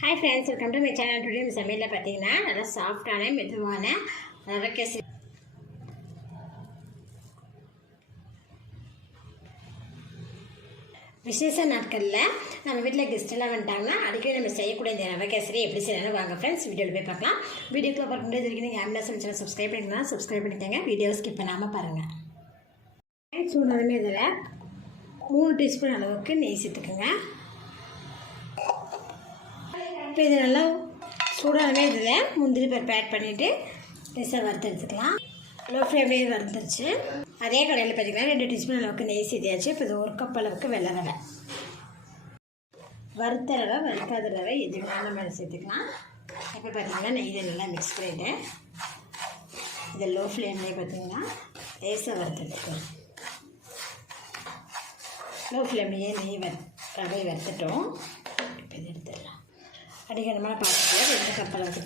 Hi friends, welcome to my channel. Today இந்த சமையலில் பார்த்தீங்கன்னா நல்லா சாஃப்டான மெதுவான ரவை கேசரி. விசேஷ நாட்களில் நம்ம வீட்டில் கெஸ்ட்டெல்லாம் வந்துட்டாங்கன்னா அடிக்கடி நம்ம செய்யக்கூடிய இந்த ரவை கேசரி எப்படி செய்யணும் வாங்க ஃப்ரெண்ட்ஸ் வீடியோவில் போய் பார்க்கலாம். வீடியோக்குள்ளே பார்க்க முடியாது வரைக்கும் நீங்கள் ஆம்னா சேனல் சப்ஸ்கிரைப் பண்ணிக்கலாம். சப்ஸ்கிரைப் பண்ணிக்கோங்க, வீடியோ ஸ்கிப் பண்ணாமல் பாருங்கள். சூடாலுமே இதில் 3 டீஸ்பூன் அளவுக்கு நெய் சேர்த்துக்குங்க. இப்போ இது நல்லா சூடாகவே இதில் முந்திரி பருப்பு ஆட் பண்ணிவிட்டு லேசாக வறுத்து எடுத்துக்கலாம். லோ ஃப்ளேம்லேயே வறுத்துருச்சு. அதே கடையில் பார்த்திங்கன்னா 2 டீஸ்பூன் அளவுக்கு நெய் சேர்த்தியாச்சு. இப்போ இது 1 கப் அளவுக்கு வெள்ளை ரவை, வறுத்த ரவை வறுக்காத ரவை எது வேணாலும் நம்ம சேர்த்துக்கலாம். இப்போ பார்த்திங்கன்னா நெய்யில் நல்லா மிக்ஸ் பண்ணிவிட்டு இதை லோ ஃப்ளேம்லேயே பார்த்திங்கன்னா லேசாக வறுத்து எடுத்துக்கலாம். லோ ஃப்ளேம்லேயே நெய் ரவை வறுத்துட்டோம். இப்போ இது எடுத்துடலாம். அடிக்கணமான பாத்திரத்தில் 2 கப் அளவுக்கு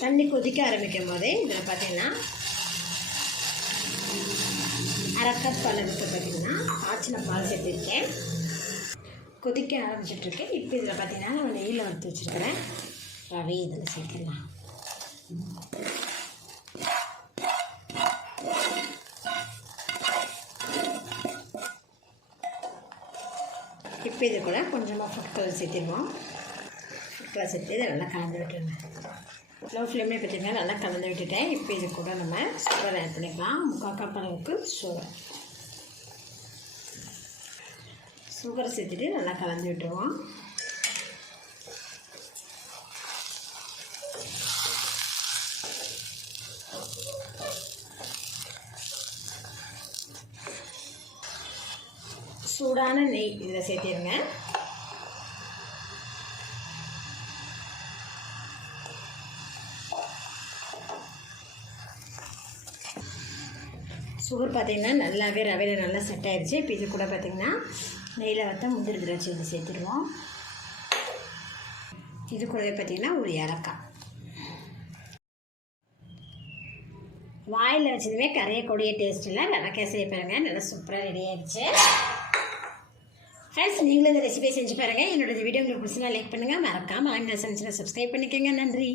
தண்ணி கொதிக்க ஆரம்பிக்கும் போதே இதில் பார்த்திங்கன்னா 1/2 கப் அளவுக்கு பார்த்திங்கன்னா ஆச்சின பால் சேர்த்துருக்கேன். கொதிக்க ஆரம்பிச்சிட்ருக்கேன். இப்போ இதில் பார்த்திங்கன்னா நம்ம நெய்யில் வறுத்து வச்சுருக்கிறேன் ரவை இதில் சேர்த்துடலாம். இப்போ இது கூட கொஞ்சமாக ஃபுட் கலர் சேர்த்திடுவோம். ஃபுட் கலர் சேர்த்து இதை நல்லா கலந்து விட்டுருங்க. லோ ஃப்ளேம்லேயே பார்த்திங்கன்னா நல்லா கலந்து விட்டுட்டேன். இப்போ இது கூட நம்ம சுகர் ஆட் பண்ணிக்கலாம். 3/4 கப் அளவுக்கு சுகர் சேர்த்துட்டு நல்லா கலந்து விட்டுருவோம். சூடான நெய் இதில் சேர்த்திடுங்க. சுகர் பார்த்திங்கன்னா நல்லாவே ரவையில் நல்லா செட் ஆகிடுச்சு. இப்போ இது கூட பார்த்திங்கன்னா நெய்யில் வற்ற முந்திரி திராட்சை இது சேர்த்துடுவோம். இது கூடவே பார்த்திங்கன்னா ஒரு ஏலக்காய். வாயில் வச்சதுமே கரையக்கூடிய டேஸ்ட்டில் ரவை கேசரி பாருங்கள் நல்லா சூப்பராக ரெடி ஆகிடுச்சு. ஃப்ரெண்ட்ஸ், நீங்களும் இந்த ரெசிபியை செஞ்சு பாருங்கள். என்னோடய வீடியோ உங்களுக்கு பிடிச்சினா லைக் பண்ணுங்கள். மறக்காமல் ஆங்கில சேனலை சப்ஸ்கிரைப் பண்ணிக்கோங்க. நன்றி.